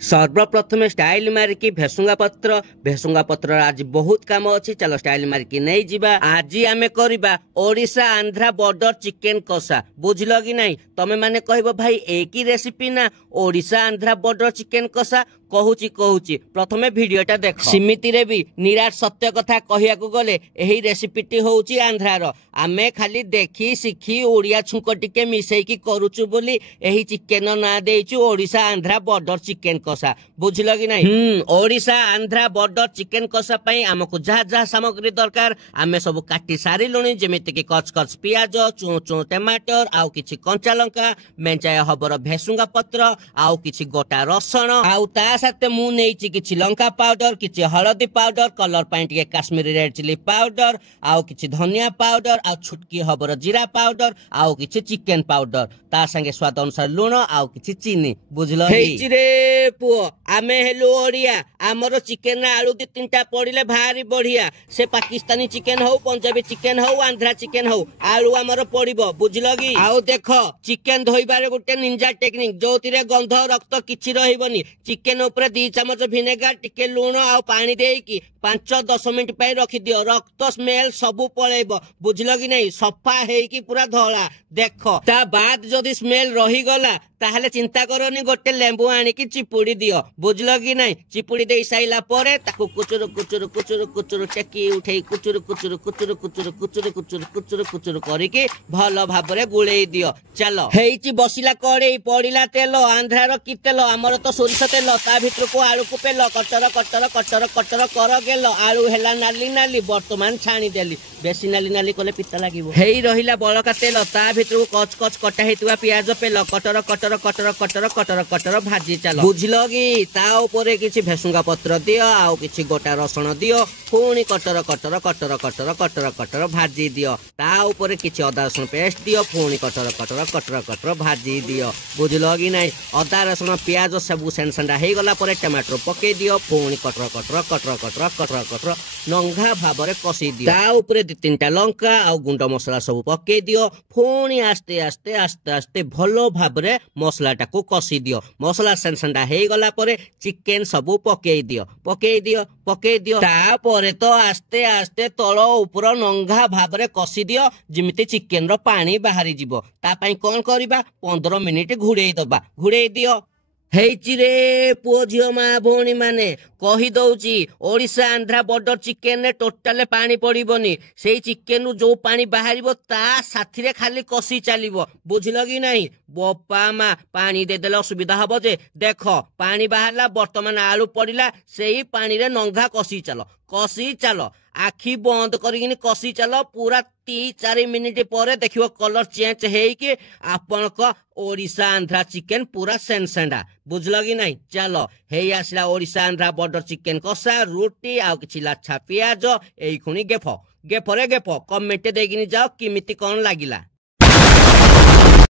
सर्वप्रथमे style मारिकी भेसुंगा पत्र आज बहुत काम अच्छी। चलो स्टाइल मारिकी नहीं जीवा। आज आमे करिबा ओडिशा आंध्रा बॉर्डर चिकेन कषा। बुझल कि नहीं? तमे माने कहबो भाई एक ही रेसिपी ना ओडिशा आंध्रा बॉर्डर चिकेन कषा। कहूची प्रथमे भिडियोटा देख। सिमिति रे भी निराट सत्य कथा कहिया को गले एही रेसिपीटी होउची आंध्रार। आमे खाली देखी सिखी ओडिया छुंक टिके मिसेई की करूचु बोली एही चिकेन ना देइचु ओडिशा आंध्रा बॉर्डर चिकेन कषा। बुझिल कि नहीं? ओडिशा आंध्रा बॉर्डर चिकेन कषा पई हमकु जहा सामग्री दरकार आमे सब काटी सारी लुणी। जेमिति की कच पियाज, चू टमाटर, आउ किछि कंचा लंका, मेंचाय हबर भेसुंगा पत्र, आउ किछि गोटा रसण, आउ ता साथे मु नेइछि किछि लंका पाउडर, किछि हळदी पाउडर, कलर पई टिके काश्मीरी रेड चिली पाउडर, आउ किछि धनिया पाउडर, आउ छुटकी हबर जीरा पाउडर, आउ किछि चिकेन पाउडर, ता संगे स्वाद अनुसार लूण, आउ किछि चीनी। बुझलो हेछि रे पुओ? आमे हेलु ओडिया। हमर चिकेन आलू दि तीनटा पड़िले भारी बढ़िया। से पाकिस्तानी चिकेन हो, पंजाबी चिकेन हो, आंध्रा चिकेन हो, आलू हमर पड़िबो। बुझलो कि? आउ देखो चिकेन धोइबारे गुटे निंजा टेक्निक जोतिरे गंध रक्त किछि रहिबनी। चिकेन ऊपर 2 चमच विनेगार, टिके लूण आउ पानी देकी 5-10 मिनिट पई रखि दियो। रक्त स्मेल सबु पळेबो। बुझलो कि नहीं? सफा हेकी पूरा धोला। देखो ता बाद जदि स्मेल रही गला ताहले चिंता करनी, गोटे लेंबू आनी की चिपुड़ी दियो। बुझलो कि नहीं? चिपुड़ी दे साइला परे ताकू कुचुर कुचुर कुचुर कुचुर टेकी उठेई कुचुर कुचुर कुचुर कुचुर कुचुर कुचुर कुचुर कुचुर करिके भलो भाबरे गुळेई दियो। चलो हेइची बसिला कड़ेई, पड़िला तेल। आंध्रार की तेल? हमर तो सोरिष तेल। ता भितर को आलू को पेलो, कटर कटर कटर कटर कर गेलो। आलू हेला नाली नाली, वर्तमान छाणी देली। बेसी नाली नाली कले पिता लागिबो। हेई रहिला बळका तेल। ता भितर कच कच कटा हेतुवा प्याज पेलो, कटर कटर कटर कटर कटर कटर भाजी। चलो बुझलो कि? ता ऊपर किछि भेसुंगा पत्र दियो, आउ किछि गोटा रसण दियो, पुणी कटर कटर कटर कटर कटर कटर भाजी दियो। ता ऊपर किछि अदा रसुण पेस्ट दियो, पुणी कटर कटर कटर कटर भाजी दियो। बुझलो कि नहीं? अदा रसुण प्याज सब सेंडा हे गला परे टमाटर पके दियो, पुणी कटर कटर कटर कटर कटर कटर नंघा भाबरे कसी दियो। ता ऊपर 2-3टा लंका आउ गुंड मसला सब पके दियो, पुणी आस्ते आस्ते आस्ते आस्ते भलो भाबरे मसला टाकू कसी दियो। मसला सेंडा हे गला परे चिकेन सब पके दियो पके दियो पके दियो। ता परे तो आस्ते आस्ते तळ ऊपर नंघा भाबरे कसी दियो जिमिति चिकेन रो पानी बाहरी जिवो। ता पई कोन करिबा? 15 मिनिट घुड़ेई दबा। घुड़ेई दियो। हेइची रे पुओ झियो मा भौणी माने कही दउची ओडिशा आंध्रा बॉर्डर चिकेन ने टोटाले पानी पड़िबनी। सेई चिकेन नु जो पानी बाहरिबो ता साथी रे खाली कसी चालिबो। बुझिलो कि नहीं? बोपा मा पानी दे देले असुविधा हबो जे। देखो पानी बाहरला, वर्तमान आलू पड़िला, सेई पानी रे नंघा कसी चलो। आखी बंद करिकिनी कसी चलो। पूरा 3-4 मिनिट पर देखियो कलर चेंज हेइके आपनक ओडिशा आंध्रा चिकेन पूरा सेंडा। बुझलो कि नहीं? चलो हेई आसला ओडिशा आंध्रा बॉर्डर चिकेन कषा, रोटी आउ किछि लाछा पियाज। एई खुनी गेफो कमेंट देकिनी जाओ किमिति कोन लागिला।